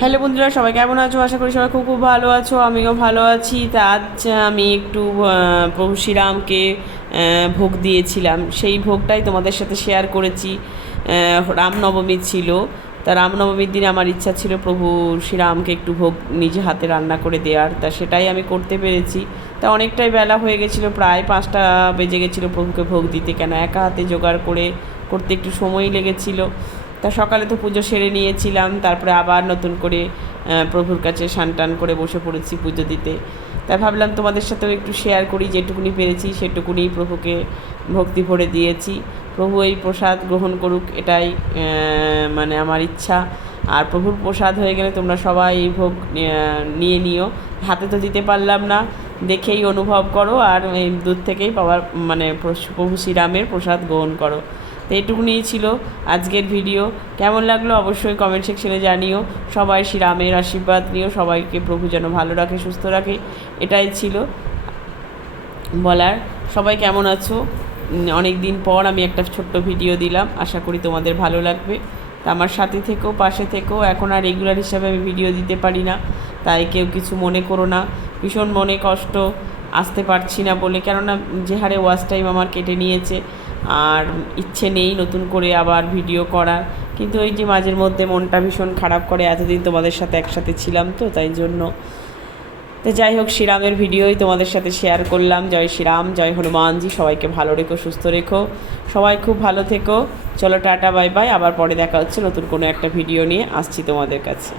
Hello বন্ধুরা, সবাই কেমন আছো? আশা করি সবাই খুব খুব ভালো আছো, আমিও ভালো আছি। তা আজ আমি একটু প্রভু শ্রীরামকে ভোগ দিয়েছিলাম। সেই ভোগটাই তোমাদের সাথে শেয়ার করেছি। রামনবমী ছিল। তা রামনবমীর দিন আমার ইচ্ছা ছিল প্রভু শ্রীরামকে একটু ভোগ নিজে হাতে রান্না করে দেওয়ার। তা সেটাই আমি করতে পেরেছি। তা অনেকটাই বেলা হয়ে গেছিল, প্রায় পাঁচটা বেজে গেছিল প্রভুকে ভোগ দিতে। কেন একা হাতে জোগাড় করে, করতে একটু সময় লেগেছিলো। তা সকালে তো পুজো সেরে নিয়েছিলাম, তারপরে আবার নতুন করে প্রভুর কাছে সান টান করে বসে পড়েছি পুজো দিতে। তাই ভাবলাম তোমাদের সাথেও একটু শেয়ার করি, যেটুকুনি পেরেছি সেটুকুনি প্রভুকে ভক্তি ভরে দিয়েছি। প্রভু এই প্রসাদ গ্রহণ করুক, এটাই মানে আমার ইচ্ছা। আর প্রভুর প্রসাদ হয়ে গেলে তোমরা সবাই এই ভোগ নিয়ে নিও। হাতে তো দিতে পারলাম না, দেখেই অনুভব করো, আর এই দূর থেকেই পাওয়ার মানে প্রভু শ্রীরামের প্রসাদ গ্রহণ করো। তো এইটুকুনিই ছিল আজকের ভিডিও। কেমন লাগল অবশ্যই কমেন্ট সেকশনে জানিও। সবাই শ্রীরামের আশীর্বাদ নিও, সবাইকে প্রভু যেন ভালো রাখে, সুস্থ রাখে, এটাই ছিল বলার। সবাই কেমন আছো? অনেক দিন পর আমি একটা ছোট্ট ভিডিও দিলাম, আশা করি তোমাদের ভালো লাগবে। তা আমার সাথে থেকেও পাশে থেকেও এখন আর রেগুলার হিসাবে আমি ভিডিও দিতে পারি না, তাই কেউ কিছু মনে করো না। ভীষণ মনে কষ্ট, আসতে পারছি না বলে, কেননা যে হারে ওয়াচ টাইম আমার কেটে নিয়েছে আর ইচ্ছে নেই নতুন করে আবার ভিডিও করার। কিন্তু ওই যে মাঝের মধ্যে মনটা ভীষণ খারাপ করে, এতদিন তোমাদের সাথে একসাথে ছিলাম তো, তাই জন্য। তো যাই হোক, শ্রীরামের ভিডিওই তোমাদের সাথে শেয়ার করলাম। জয় শ্রীরাম, জয় হনুমানজি, সবাইকে ভালো রেখো, সুস্থ রেখো। সবাই খুব ভালো থেকো। চলো টাটা, বাই বাই। আবার পরে দেখা হচ্ছে নতুন কোনো একটা ভিডিও নিয়ে। আসছি তোমাদের কাছে।